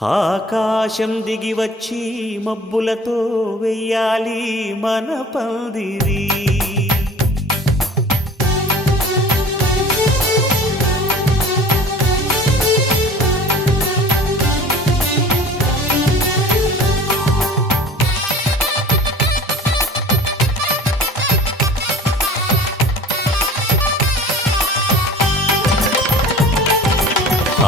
ఆకాశం దిగి వచ్చి మబ్బులతో వెయ్యాలి మన పందిరి.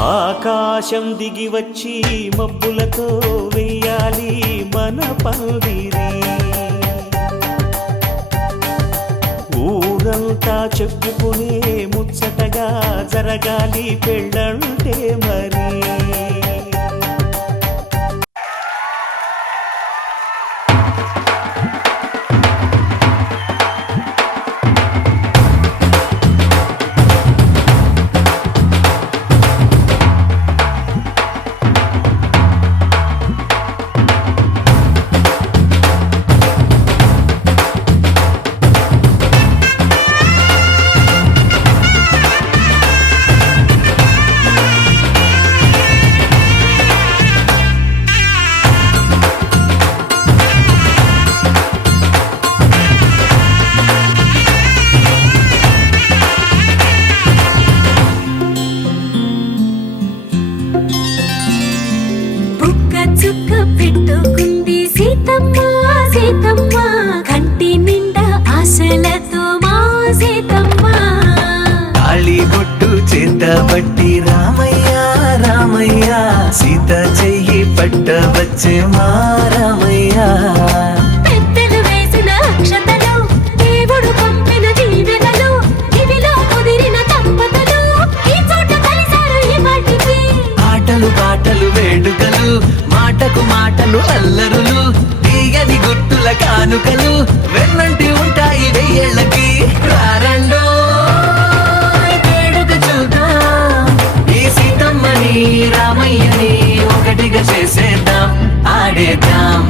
ఆకాశం దిగి వచ్చి మబ్బులతో వెయ్యాలి మన పందిరి. ఊరంతా చెప్పుకునే ముచ్చటగా జరగాలి పెళ్ళంటే మరి. చుక్క పెట్టుకుంది సీతమ్మ సీతమ్మ, కంటి నిండా ఆశలతో మా సీతమ్మ. తాళి బొట్టు చేతబట్టి రామయ్య రామయ్య, సీత చెయ్యి పట్ట వచ్చే మా రామయ్య. పెద్దలు వేసిన అక్షతలు, దేవుడు పంపిన దీవెనలు, ఇవిలో కుదిరిన దంపతులు ఈ చోట కలిసారు ఈ వాటికి. ఆటలు పాటలు వేడుకలు, మాటకు మాటలు అల్లరులు, తీయని గుట్టుల కానుకలు వెన్నంటి ఉంటాయి వెయ్యేళ్ళకి. రారండో వేడుక చూద్దాం, ఈ సీతమ్మని రామయ్యని ఒకటిగా చేసేద్దాం, ఆడేద్దాం.